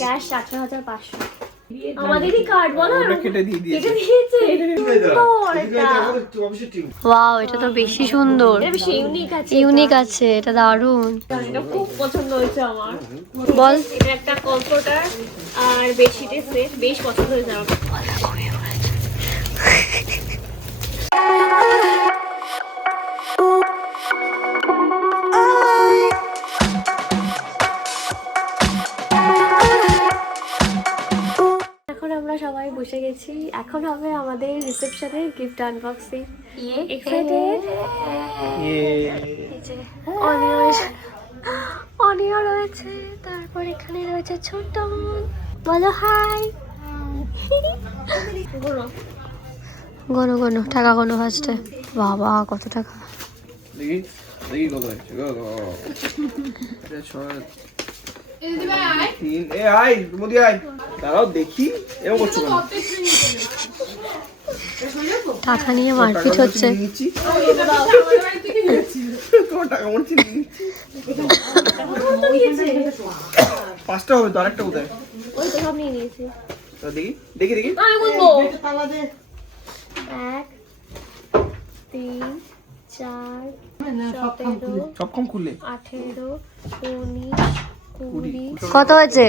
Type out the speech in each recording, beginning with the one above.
Cash 18,500। আমাদেরই card বলো, কেটে দিয়েছে। ওয়াও, এটা তো বেশি সুন্দর, বেশি ইউনিক আছে, এটা দারুণ। এটা খুব পছন্দ হয়েছে আমার। বল, এটা একটা কমফোর্টার আর বেডশিটের সেট, বেশ পছন্দ হয়েছে আমার। এখন আমরা সবাই বসে গেছি, এখন হবে আমাদের রিসেপশনের গিফট আনবক্সিং। এক্সাইটেড? অনিও রয়েছে, তারপর এখানে রয়েছে ছোট, বলো হাই। গনো গনো টাকা গনো ফার্স্টে। বাবা কত টাকা! দেখি দেখি কত হয়েছে। দাঁড়াও দেখি, এরকম করছো কেন? টাকা নিয়ে মারপিট হচ্ছে। পাঁচটা হবে তো, আরেকটা কোথায়? ওই তো সব নিয়ে নিয়েছি। দেখি দেখি দেখি। 1 3 4 17 সব কম খুললে 18 19 20। কত হয়েছে?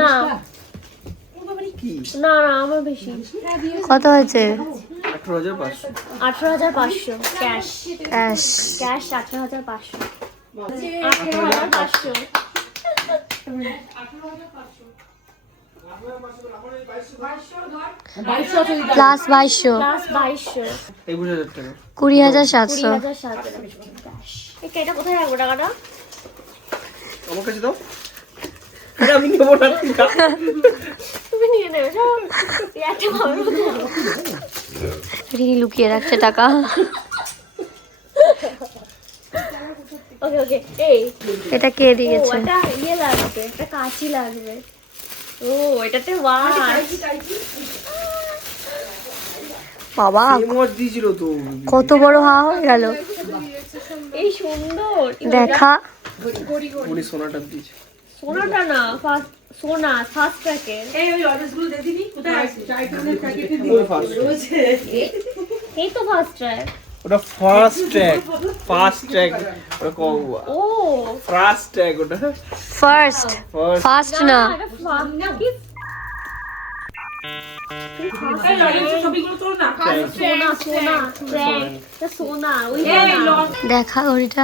না না না, আমার বেশি। কত হয়েছে? 18,500। 18,500 ক্যাশ। ক্যাশ 18,500। 18,500। প্লাস 2200। প্লাস 2200। 21,000 টাকা। 20,700। এটা কোথায় রাখবো টাকাটা? আমার কাছে দাও। এটা আমি নেবো না। তুমি নিয়ে নেবে। রিনি লুকিয়ে রাখছে টাকা। ওকে ওকে। এই এটা কে দিয়েছে? এটা ইয়ে লাগবে, একটা কাঁচি লাগবে। ও এটাতে ওয়াচ। বাবা দিয়েছিল তো। কত বড় হাওয়া হয়ে গেল। এই সুন্দর দেখা। উনি সোনাটা দিয়েছে। সোনাটা না, সোনা ফার্স্ট ট্র্যাকের। এই ওই অর্ডারগুলো দিয়ে দিবি কোথায় আছে? টাইটানের প্যাকেটে ওই ফার্স্ট রয়েছে। এই তো ফার্স্ট ট্র্যাক। ওটা ফার্স্ট ট্র্যাক। ফার্স্ট ট্র্যাক ওটা কো। ও ফার্স্ট ট্র্যাক ওটা। ফার্স্ট ফার্স্ট না, এটা এই অর্ডার ছবিগুলো তোল না। সোনা সোনা ট্র্যাক, এটা সোনা। ওই দেখা ঘড়িটা।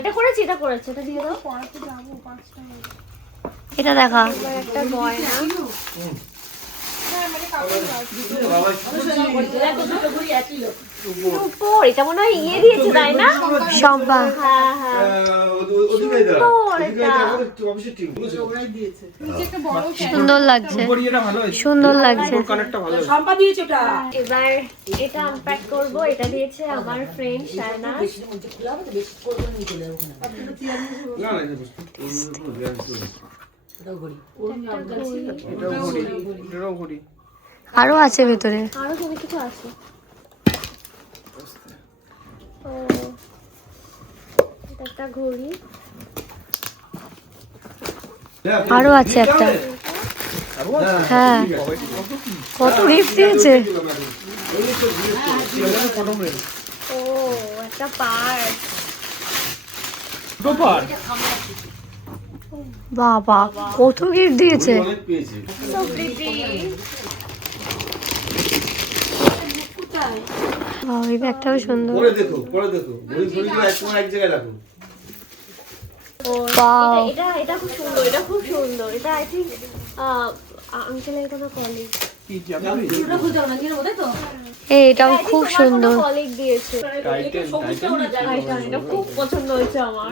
এটা করেছি, এটা করেছে, এটা দিয়ে দাও। এটা দেখা একটা গয়না। উপর এটা মনে হয় ইয়ে দিয়েছে তাই না? সম্পা। হ্যাঁ হ্যাঁ সুন্দর লাগছে, সুন্দর লাগছে। সম্পা দিয়েছে ওটা। এবার এটা আনপ্যাক করব। এটা দিয়েছে আমার ফ্রেন্ড শায়নাজ। আরো আছে ভেতরে, আরো কোনো কিছু আছে। ও এটা একটা ঘড়ি, আরো আছে একটা। হ্যাঁ কত গিফট দিয়েছে। ও একটা পার্স। বাবা কত গিফট দিয়েছে। So pretty. এই ব্যাগটাও সুন্দর। পরে দেখো ঘড়িগুলো এক জায়গায় রাখো। এটা এটা খুব সুন্দর, এটা খুব সুন্দর। এটা আই থিংক আঙ্কেলের কোনো কলিগ। এটাও খুব সুন্দর, কলিগ দিয়েছে। এটা খুব পছন্দ হয়েছে আমার।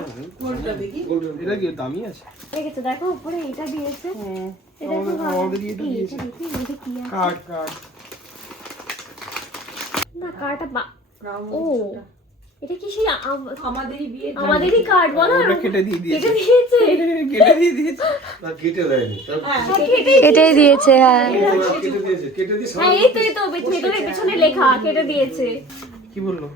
এটা কি দামি আছে? দেখেছো দেখো উপরে এটা দিয়েছে। এটা খুব ভালো। কার্ড না কার্ডটা ও এটা কি সেই আমাদেরই কার্ড বলো, কেটে দিয়েছে। কেটে দিয়েছে। না কেটে দেয়নি। কেটে দিয়েছে। হ্যাঁ কেটে দিয়ে হ্যাঁ এই তো ভেতরে পিছনে লেখা কেটে দিয়েছে। কি বললো?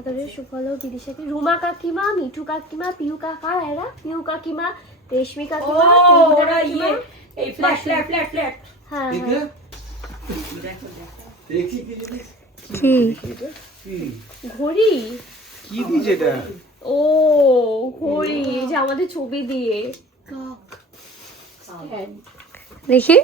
আদরের সুফল বিদিশাকে রুমা কাকিমা, মিঠু কাকিমা, পিউ কাকা, এরা পিউ কাকিমা, রেশমি কাকিমা, টুনটুনি ওরা কাকিমা। এই ফ্ল্যাট ফ্ল্যাট ফ্ল্যাট ফ্ল্যাট হ্যাঁ ঠিক হ্যাঁ। দেখি কি জিনিস কি কি ঘড়ি? কি দিয়েছে এটা? ও ঘড়ি, এই যে আমাদের ছবি দিয়ে। দেখি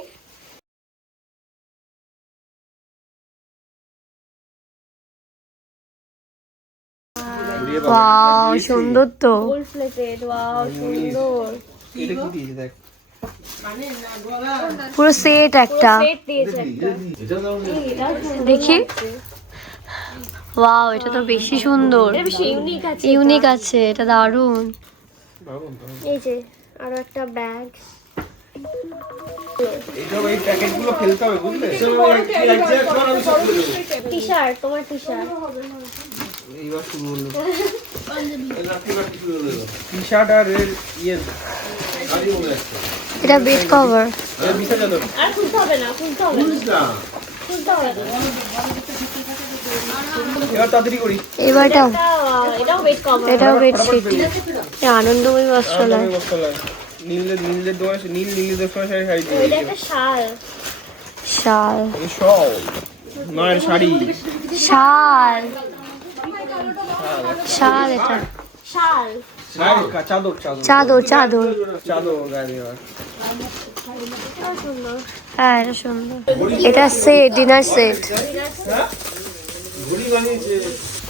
ওয়াও সুন্দর তো, গোল্ড প্লেটেড। ওয়াও সুন্দর, এটা কি দিয়েছে দেখ। পুরো সেট একটা সেট দিয়েছে একটা। এটা দাও না। এটাও সুন্দর দেখি। লাগছে। ওয়াও, এটা তো বেশি সুন্দর, এটা বেশি ইউনিক আছে। ইউনিক আছে, এটা দারুণ। দারুণ, দারুণ। এই যে আরো একটা ব্যাগ। এইসব এই প্যাকেটগুলো ফেলতে হবে বুঝলে? এক জায়গায় কর, আমি সব করে দেবো। টি শার্ট, তোমার টি শার্ট। এইবার শুরু হলো। এই লাঠি বাটি শুরু হলো। টি শার্ট আর এর ইয়ে গাড়ি মনে আছে। এটা বেড কভার। এর বিশা যাবে। আর খুলতে হবে না, খুলতে হবে না, বুঝ না। খুলতে হবে না। এবার তাড়াতাড়ি করি। এবারটাও, এটাও বেড কভার। এটাও বেডশিট। আনন্দময়ী বস্ত্রালয়। আমি বস্তালায়। নীলের দোকানে নীলের দোকানে শাড়ি এটা দিয়ে একটা শাল। শাল, এই সব মায়ের শাড়ি। শাল, শাল, এটা শাল। চাদর চাদর চাদর, চাদর। চাদর গায়ে দেওয়া। এটাও সুন্দর। হ্যাঁ, এটা সুন্দর। এটা সেট, ডিনার সেট। ঘুড়ি বানিয়েছে।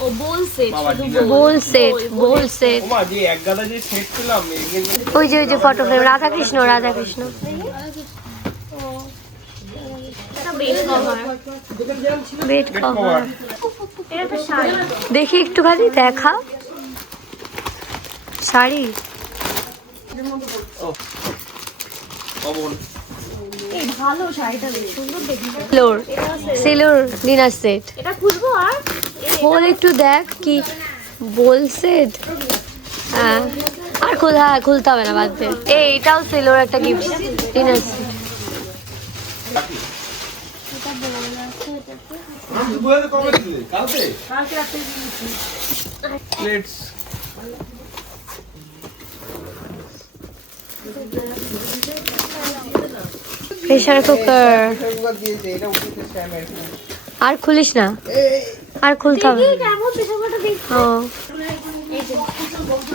ও বোল সেট, বাবা, শুধু dinner bowl set, bowl set. ওমা যে এক গাদা যে সেট পেলাম ওই যে ফটো ফ্রেম, রাধাকৃষ্ণ, রাধাকৃষ্ণ। এটা বেড কভার। Bed cover. এটা একটা শাড়ি। দেখি একটুখানি, দেখা। শাড়ি। অমন এই ভালো শাড়িটা, বেশ সুন্দর দেখতে। সিলোর, এটা সিলোর ডিনার সেট। এটা খুলবো আর খোল একটু, দেখ কি বোল সেট। হ্যাঁ, আর খুলতে হবে না, বাদ দে। এইটাও সিলোর একটা গিফট ডিনার সেট। আমি তো বলে কবে দিলে? কালকে? Plates pressure cooker. দিয়েছে এটা উঠেছে স্ট্যান্ডার্ড। আর খুলিস না, আর খুলতে হবে এই কেমন পেশাটা দেখতে। ও। এই যে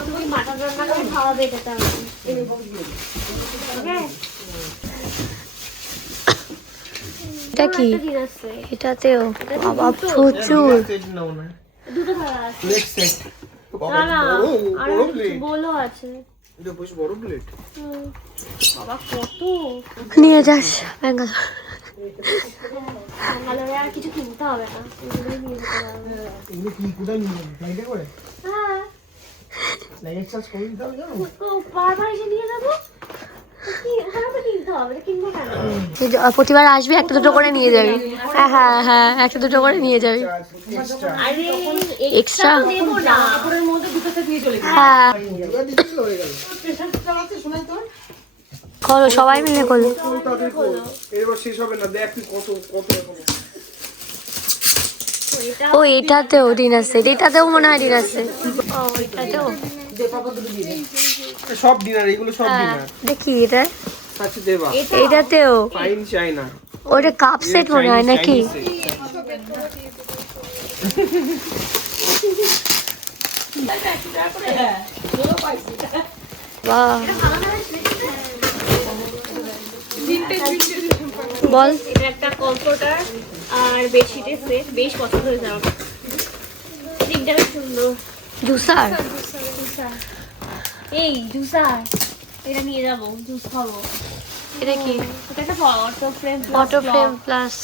তুমি মাটন রান্না করে খাওয়াবে এটাতে আমাকে। হ্যাঁ, এটা কি? একটা ডিনার সেট। এটাতেও বাবা প্রচুর। দুটো থালা আছে। প্লেট সেট না না, আর বড় কিছু প্লেট বলো আছে। এটা বেশ বড় প্লেট। হুম। বাবা কত নিয়ে যাস ব্যাঙ্গালোর। ব্যাঙ্গালোরে আর কিছু কিনতে হবে না, এগুলোই নিয়ে যেতে পারবে। এগুলো কি কোথায় নিয়ে যাবে? ফ্লাইটে করে? হ্যাঁ, লাগেজ চার্জ করে দিতে হবে জানো? তো বারবার এসে নিয়ে যাবো। কি ওখানে তো কিনতে হবে, এটা কিনবো কেন? প্রতিবার আসবি, একটা দুটো করে নিয়ে যাবি। হ্যাঁ হ্যাঁ হ্যাঁ, একটা দুটো করে নিয়ে যাবি। এক্সট্রা আরে Extra? এক্সট্রা নেবো না। কাপড়ের মধ্যে দুটোতে দিয়ে চলে গেছে হ্যাঁ, এবার দিতে হয়ে গেল। করো, সবাই মিলে করো। তাড়াতাড়ি কর। এবার শেষ হবে না, দেখ তুই কত কত এখনো। এটা ও, এটাতেও ডিনার সেট, এটাতেও মনে হয় ডিনার সেট। ও, এটাতেও। সব ডিনার, এগুলো সব হ্যাঁ, ডিনার। দেখি এটা, আচ্ছা দেবা এটাতেও। ফাইন চাইনা। ওটা কাপ সেট মনে হয় নাকি? বাহ, বল। এটা একটা কমফোর্টার আর বেডশিটের সেট, বেশ পছন্দ হয়েছে আমার। দিকটা বেশ সুন্দর। জুসার। এই জুসার, এটা নিয়ে যাবো, জুস খাবো। এটা কি? এটা একটা auto frame, auto frame plus.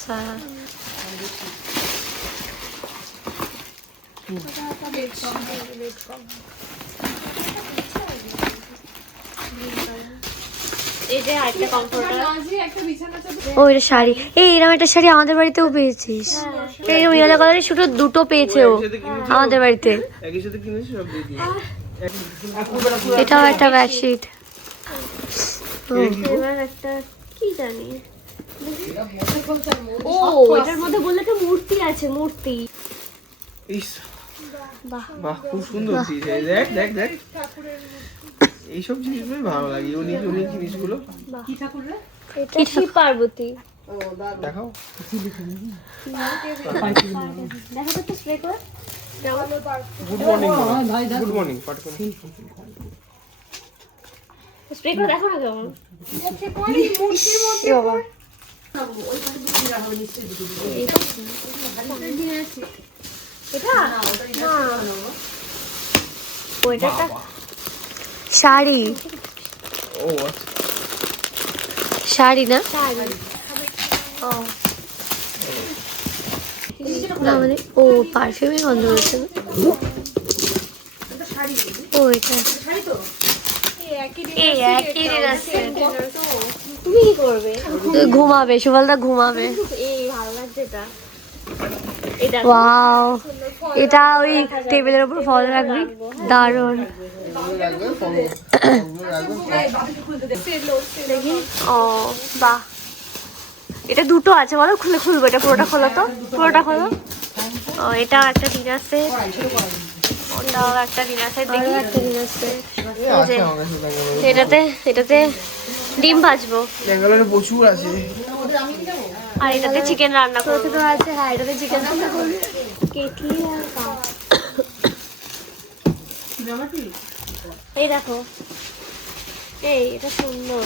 এই যে আরেকটা কমফোর্টার। ও, এটা শাড়ি। এরকম একটা শাড়ি আমাদের বাড়িতেও পেয়েছিস। এরকম ইয়েলো কালারের শুধু দুটো পেয়েছে ও আমাদের বাড়িতে। একই সাথে কিনেছি সব দিয়ে দিই। এটাও একটা বেডশিট। এবার একটা কি জানি, ও এটার মধ্যে বললে একটা মূর্তি আছে, মূর্তি। ইস বাহ খুব সুন্দর পিস। এই দেখ দেখ দেখ, এইসব জিনিসগুলোই ভালো লাগে, ইউনিক ইউনিক জিনিসগুলো। কি ঠাকুর রে? এটা শিব পার্বতী। দেখাও। দেখা তো স্প্রে করে। গুড মর্নিং, গুড মর্নিং পাটকন। স্প্রে করে দেখো না কেমন। এ বাবা এটা না, ওইটা একটা শাড়ি, ও আচ্ছা, শাড়ি না শাড়ি। ও না মানে ও পারফিউমের গন্ধ হচ্ছে না। ও এটা এই একই দিন আছে। তুমি কি করবে? ঘুমাবে, সুবলদা ঘুমাবে। এই ভালো লাগছে এটা। এটা ওয়াও, এটা ওই টেবিলের উপর ফল রাখবি, দারুণ। দেখি। ও বাহ, এটা দুটো আছে বলো, খুলে খুলবো এটা, পুরোটা খোলো তো, পুরোটা খোলো। ও এটাও একটা ডিনার সেট, ওটাও একটা ডিনার সেট। দেখি একটা দিন আছে। আছে আমার কাছে ব্যাঙ্গালোরে। এটাতে এটাতে ডিম ভাজবো, ব্যাঙ্গালোরে প্রচুর আছে। আর এটাতে চিকেন রান্না করবো। তো আছে, হ্যাঁ এটাতে চিকেন রান্না করবি। কেটলি আর কাপ। এই দেখো, এই এটা সুন্দর।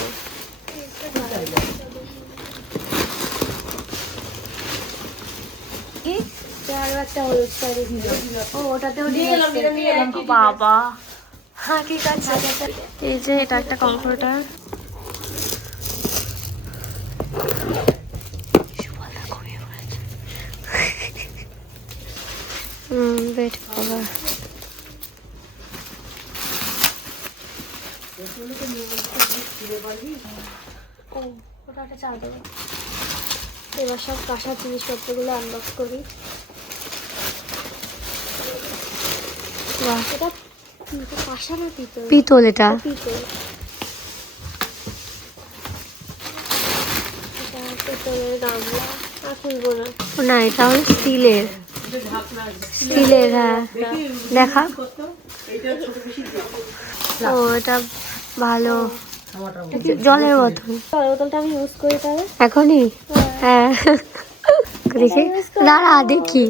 আরো একটা হলুদ শাড়ি দিল। ও ওটাতেও দিয়ে বাবা, হ্যাঁ ঠিক আছে। এই যে এটা একটা কমফোর্টার। Bed cover. ও ওটা একটা চাল দেবো। এবার সব কাঁসার জিনিসপত্রগুলো আনবক্স করি। বাহ, এটা কি, এটা কাঁসা না পিতল? পিতল এটা। পিতল। এটা পিতলের গামলা, আর খুলবো না। না এটা হলো স্টিলের, স্টিলের হ্যাঁ। দেখা, ও এটা ভালো। জলের বোতল জলের বোতলটা আমি ইউজ করি তাহলে। এখনই, হ্যাঁ দেখি, দাঁড়া দেখি।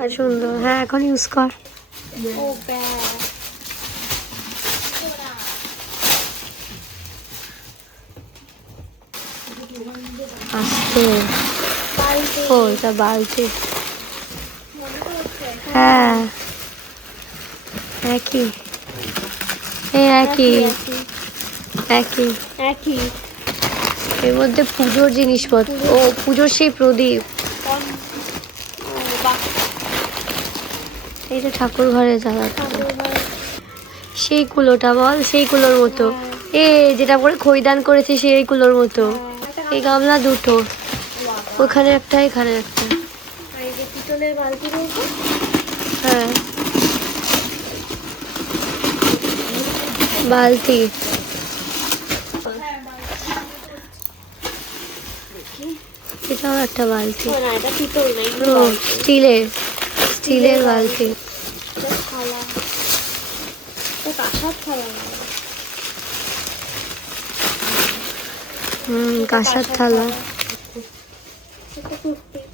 আর সুন্দর, হ্যাঁ এখন ইউজ কর। ও ব্যাগ। আসতে, বালতি। ও এটা বালতি, হ্যাঁ একই, এই একই একই। একই। এর মধ্যে পুজোর জিনিসপত্র, ও পুজোর সেই প্রদীপ। এইটা ঠাকুর ঘরে জ্বালাতো, সেই কুলোটা বল, সেই কুলোর মতো। এ যেটা পরে খৈদান করেছে সেই কুলোর মতো। এই গামলা দুটো, ওখানে একটা এখানে একটা। আর এই যে পিতলের বালতি রয়েছে। হ্যাঁ বালতি, এটাও একটা বালতি। ও না, এটা পিতল না, এগুলো ও বালতি। স্টিলের, স্টিলের বালতি। এটা থালা, এটা কাঁসার থালা না। কাঁসার থালা। এটা টুথপিক।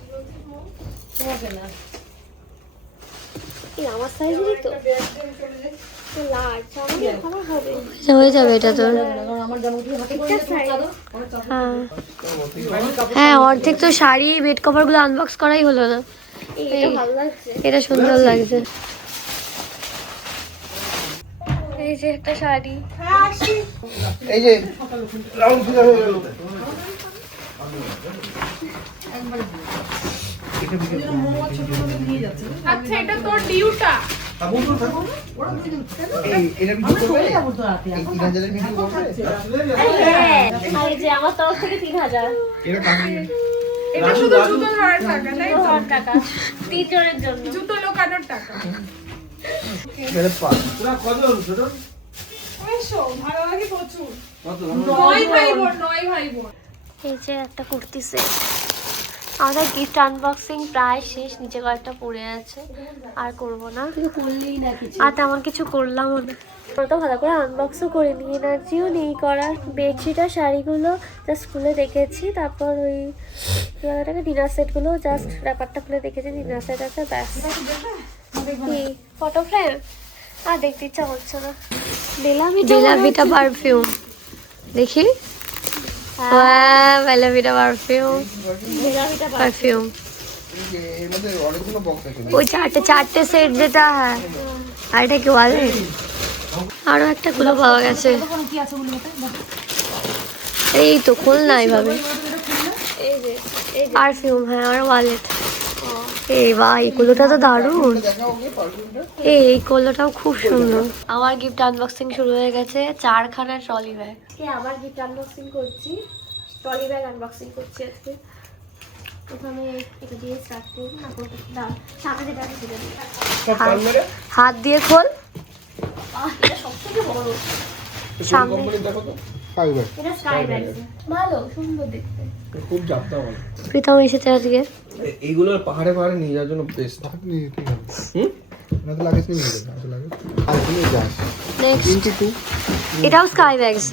এই আমার সাইজেরই তো, লার্জ, আমার হবে। হয়ে যাবে এটা তোর। এটা সাইজ। হ্যাঁ হ্যাঁ, অর্ধেক তো শাড়ি, বেড কভার গুলো আনবক্স করাই হলো না। এটা ভালো লাগছে। এটা সুন্দর লাগছে। এই যে একটা শাড়ি, এই যে রাউন্ড ফিগার হয়ে গেল। আচ্ছা এটা তোর ডিউটা। এই এটা ভিডিও করবে, এই 3000 এর ভিডিও করবে। হ্যাঁ, আর এই যে আমার তরফ থেকে 3000 এটা কাকে? এটা শুধু জুতো ধরার টাকা, তাই তো? টাকা, 3 জনের জন্য। জুতো লোকানোর টাকা। মেরে পাস। তোরা কজন ছোট? এসো, ভালো লাগে প্রচুর। কত? 9 ভাই বোন, 9 ভাই বোন। এই যে একটা কুর্তি সেট, আমাদের গিফট আনবক্সিং প্রায় শেষ, নিচে কয়েকটা পড়ে আছে, আর করব না। আর তেমন কিছু করলাম না, তো ভালো করে আনবক্সও করে নিই, এনার্জিও নেই করার। বেডশিট আর শাড়িগুলো জাস্ট খুলে রেখেছি, তারপর ওই ডিনার সেটগুলো জাস্ট র্যাপারটা খুলে রেখেছি, ডিনার সেট আছে ব্যাস। কি ফটো ফ্রেম আর দেখতে ইচ্ছা হচ্ছে না। বেলাভিটা পারফিউম দেখি, বেলাভিটা পারফিউম পারফিউম এর মধ্যে অনেকগুলো বক্স আছে। ওই চারটে সেট যেটা, হ্যাঁ। আর এটা কি ওয়ালেট? আরো একটা গুলো পাওয়া গেছে। এই তো খোল না এইভাবে। পারফিউম, হ্যাঁ, আর ওয়ালেট। এই বাহ, এই কুলোটা তো দারুণ। এই কুলোটাও খুব সুন্দর। আমার গিফট আনবক্সিং শুরু হয়ে গেছে, 4খানা ট্রলি ব্যাগ। আবার গিফট আনবক্সিং করছি, ট্রলি ব্যাগ আনবক্সিং করছি আজকে। প্রথমে এটা দিয়ে স্টার্ট করব, না সামনে যেটা আছে সেটা দিয়ে। হাত দিয়ে খোল। এটা সবথেকে বড়। সামনে দেখো তো, ফাইবার। এটা স্কাই ব্যাগ, ভালো সুন্দর দেখতে। খুব জাপটা বলে। প্রীতম এসেছে আজকে। এইগুলো পাহাড়ে পাহাড়ে নিয়ে যাওয়ার জন্য বেস্ট। আপনি কি হবে না তো লাগে নিয়ে যাবে, না তো লাগে আর তুমি যাস নেক্সট কিন্তু তুই এটাও স্কাই ব্যাগস,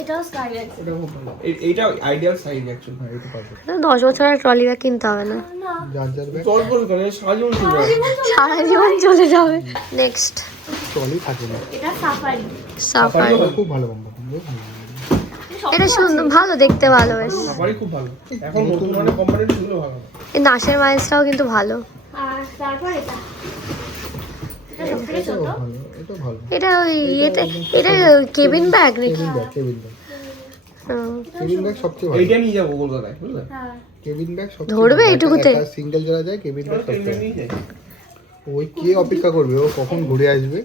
এটাও স্কাই ব্যাগ। এটা খুব ভালো। এইটা আইডিয়াল সাইজ অ্যাকচুয়ালি। হ্যাঁ এটা পারবে 10 বছরের ট্রলি ব্যাগ কিনতে হবে না, যার যার ব্যাগ তোর বল করে সারাজীবন চলে যাবে। সারা জীবন চলে যাবে। নেক্সট ট্রলি থাকে না। এটা সাফারি। এটা খুব ভালো কোম্পানি, খুব ভালো। এটা সুন্দর, ভালো দেখতে, ভালো বেশ। সাফারি খুব ভালো। এখন নতুন মানে কোম্পানির গুলো ভালো। এই নাশের মাইলসটাও কিন্তু ভালো। আর তারপর এটা এটা ভালো, এটা ভালো। এটা ওই এটা কেবিন ব্যাগ নাকি? কেবিন ব্যাগ, কেবিন ব্যাগ, হুম। কেবিন ব্যাগ সবচেয়ে ভালো। এইটা নিয়ে যাবো কলকাতায়, বুঝলে? কেবিন ব্যাগ সবচেয়ে ধরবে ভালো। এইটুকুতে? একটা সিঙ্গেল যারা যায় কেবিন ব্যাগ সবচেয়ে নিয়ে ভালো। যাই। ওই কে অপেক্ষা করবে, ও কখন ঘুরে আসবে